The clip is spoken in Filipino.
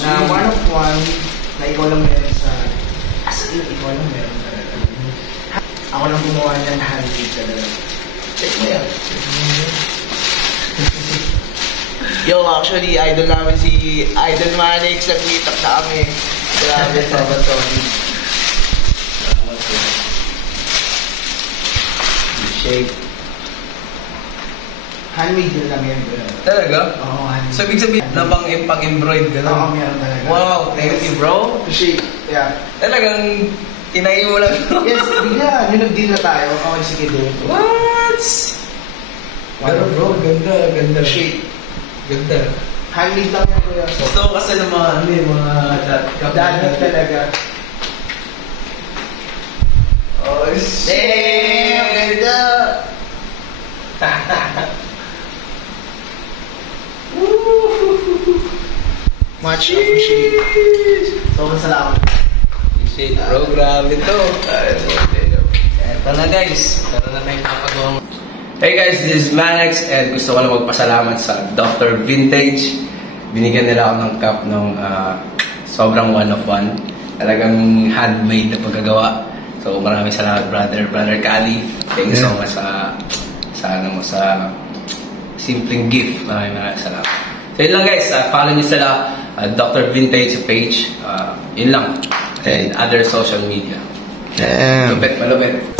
Na one of one na ikaw lang meron sa ikaw lang meron talaga. Ako lang gumawa niyan, handmade talaga. Check mo yan. Yo, actually, idol namin si Idol Manix. Nag-meet up na kami. Grabe, sobrang solid. Shake. Handmade din lang yan, bro. Talaga? Oo, handmade. So, ibig sabihin na bang pang-embroid ka lang? Oo, meron talaga. Wow, thank you, bro. Appreciate. Yeah. Talagang tinayin mo lang. Yes, bigla. Yung nag-deal na tayo. Okay, sige, do it. What? Pero bro, ganda, ganda. Appreciate. Ganda. Handmade lang yan, kuya. Gusto ko kasi ng mga, mga Dagat talaga. Oh, shit! Ganda! Much appreciate. Sobrang salamat. Shit, bro, grabe to. Eto na guys, meron na tayong papagawa. Hey guys, this is Manex and gusto ko lang magpasalamat sa Dr. Vintage. Binigyan nila ako ng cup ng sobrang one of one. Talagang handmade na pagkagawa. So maraming salamat brother Kali. Thank you so much sa simpleng gift. Maraming salamat. So yun lang guys, follow nyo sila Dr. Vintage page. Yun lang. And other social media. Damn. Malupit.